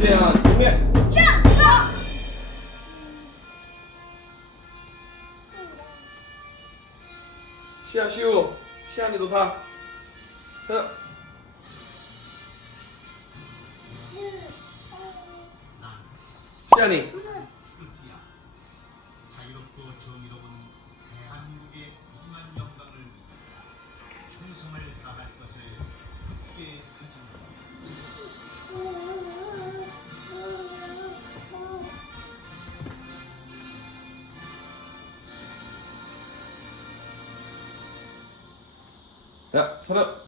대한 공예. 시아 시우. 시안이도 다. 자. 시안이. 자유롭고 정의로운 대한민국의 무궁한 영광을 위하여 충성을 다할 것을 굳게 다짐한다. 자, 서로.